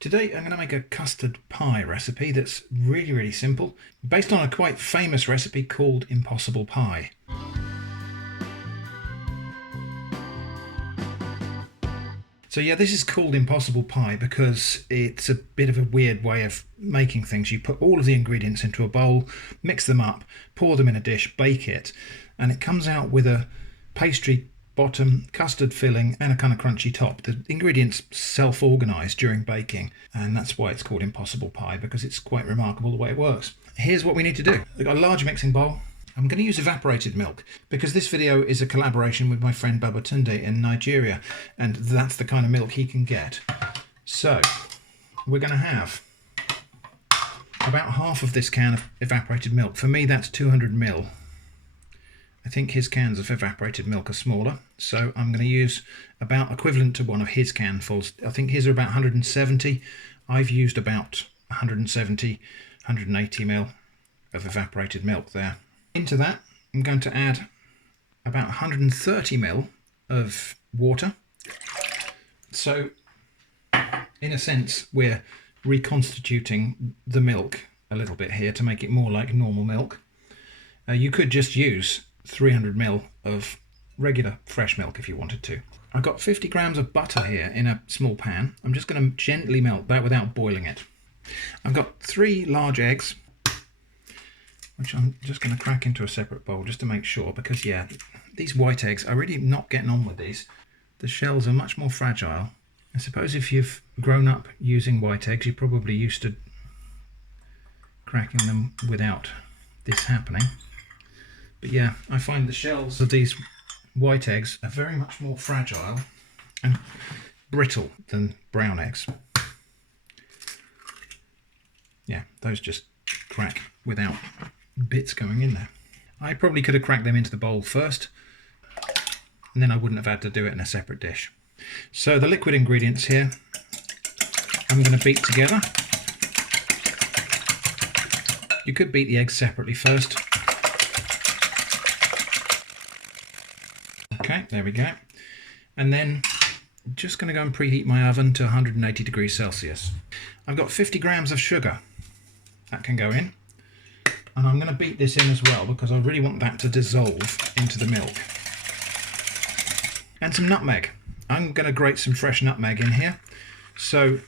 Today I'm going to make a custard pie recipe that's really simple, based on a quite famous recipe called Impossible Pie. So yeah, this is called Impossible Pie because it's a bit of a weird way of making things. You put all of the ingredients into a bowl, mix them up, pour them in a dish, bake it, and it comes out with a pastry bottom, custard filling, and a kind of crunchy top. The ingredients self-organize during baking, and that's why it's called Impossible Pie, because it's quite remarkable the way it works. Here's what we need to do. We've got a large mixing bowl. I'm going to use evaporated milk because this video is a collaboration with my friend Babatunde in Nigeria, and that's the kind of milk he can get. So we're going to have about half of this can of evaporated milk. For me, that's 200 ml. I think his cans of evaporated milk are smaller, so I'm going to use about equivalent to one of his canfuls. I think his are about 170. I've used about 170, 180 ml of evaporated milk there. Into that, I'm going to add about 130 ml of water. So, in a sense, we're reconstituting the milk a little bit here to make it more like normal milk. You could just use 300 ml of regular fresh milk if you wanted to. I've got 50 grams of butter here in a small pan. I'm just going to gently melt that without boiling it. I've got 3 large eggs, which I'm just going to crack into a separate bowl just to make sure, because yeah, these white eggs, I'm really not getting on with these. The shells are much more fragile. I suppose if you've grown up using white eggs, you're probably used to cracking them without this happening. But yeah, I find the shells of these white eggs are very much more fragile and brittle than brown eggs. Yeah, those just crack without bits going in there. I probably could have cracked them into the bowl first, and then I wouldn't have had to do it in a separate dish. So the liquid ingredients here, I'm going to beat together. You could beat the eggs separately first. Okay, there we go. And then just going to go and preheat my oven to 180 degrees Celsius. I've got 50 grams of sugar. That can go in. And I'm going to beat this in as well because I really want that to dissolve into the milk. And some nutmeg. I'm going to grate some fresh nutmeg in here. So,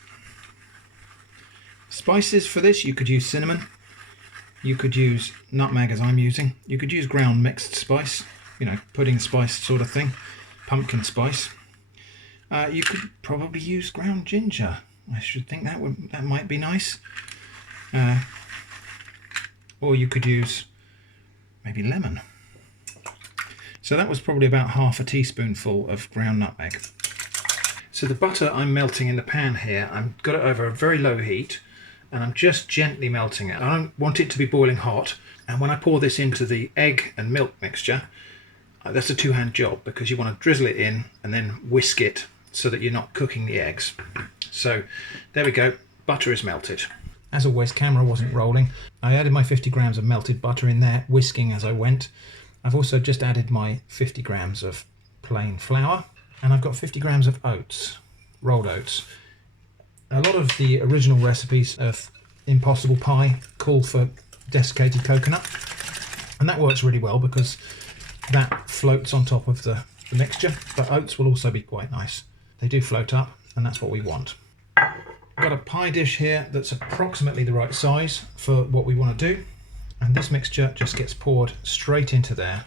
spices for this, you could use cinnamon. You could use nutmeg as I'm using. You could use ground mixed spice. You know, pudding spice sort of thing, pumpkin spice. You could probably use ground ginger. I should think that might be nice. Or you could use maybe lemon. So that was probably about half a teaspoonful of ground nutmeg. So the butter I'm melting in the pan here, I've got it over a very low heat, and I'm just gently melting it. I don't want it to be boiling hot. And when I pour this into the egg and milk mixture, that's a two-hand job because you want to drizzle it in and then whisk it so that you're not cooking the eggs. So there we go, butter is melted. As always, camera wasn't rolling. I added my 50 grams of melted butter in there, whisking as I went. I've also just added my 50 grams of plain flour, and I've got 50 grams of oats, rolled oats. A lot of the original recipes of Impossible Pie call for desiccated coconut, and that works really well because that floats on top of the mixture, but oats will also be quite nice. They do float up, and that's what we want. I've got a pie dish here that's approximately the right size for what we want to do, and this mixture just gets poured straight into there.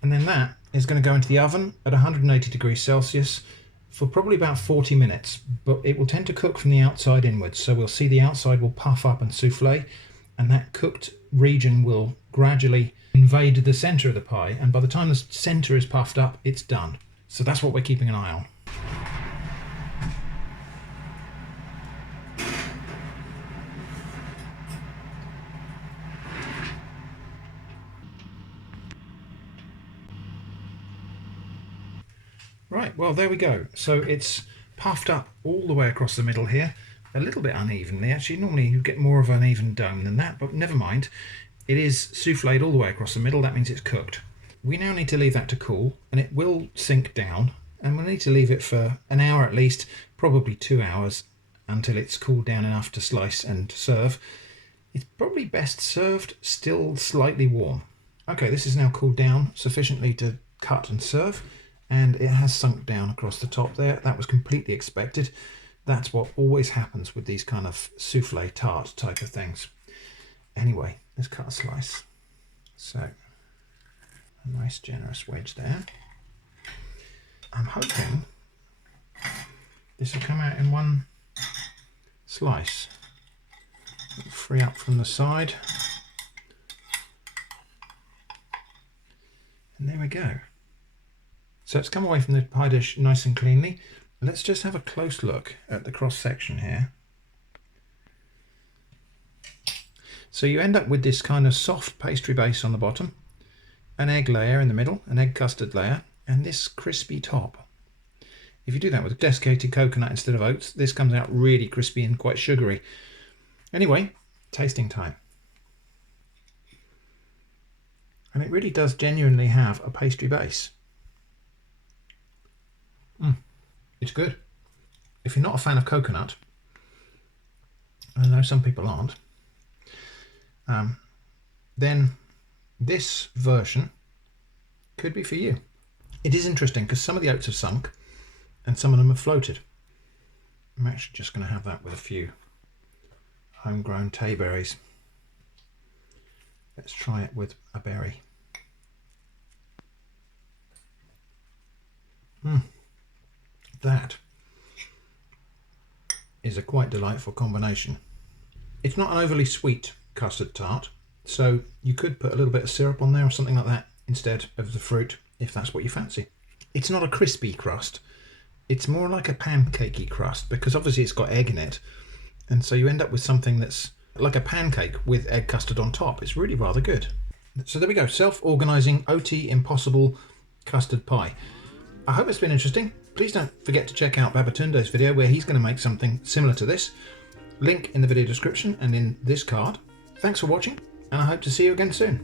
And then that is going to go into the oven at 180 degrees Celsius for probably about 40 minutes, but it will tend to cook from the outside inwards, so we'll see the outside will puff up and souffle, and that cooked region will gradually invade the center of the pie, and by the time the center is puffed up, it's done. So that's what we're keeping an eye on. Right, well there we go. So it's puffed up all the way across the middle here, a little bit unevenly. Actually, normally you get more of an even dome than that, but never mind. It is souffled all the way across the middle. That means it's cooked. We now need to leave that to cool, and it will sink down and we'll need to leave it for an hour at least, probably 2 hours, until it's cooled down enough to slice and serve. It's probably best served still slightly warm. Okay, this is now cooled down sufficiently to cut and serve, and it has sunk down across the top there. That was completely expected. That's what always happens with these kind of souffle tart type of things. Anyway, let's cut a slice. So, a nice generous wedge there. I'm hoping this will come out in one slice. Free up from the side. And there we go. So it's come away from the pie dish nice and cleanly. Let's just have a close look at the cross section here. So you end up with this kind of soft pastry base on the bottom, an egg layer in the middle, an egg custard layer, and this crispy top. If you do that with desiccated coconut instead of oats, this comes out really crispy and quite sugary. Anyway, tasting time. And it really does genuinely have a pastry base. It's good. If you're not a fan of coconut, I know some people aren't, then this version could be for you. It is interesting because some of the oats have sunk and some of them have floated. I'm actually just going to have that with a few homegrown tay berries. Let's try it with a berry. That is a quite delightful combination. It's not an overly sweet custard tart, so you could put a little bit of syrup on there or something like that instead of the fruit, if that's what you fancy. It's not a crispy crust. It's more like a pancakey crust, because obviously it's got egg in it, and so you end up with something that's like a pancake with egg custard on top. It's really rather good. So there we go, Self-Organising OT Impossible Custard Pie. I hope it's been interesting. Please don't forget to check out Babatunde's video where he's going to make something similar to this. Link in the video description and in this card. Thanks for watching, and I hope to see you again soon.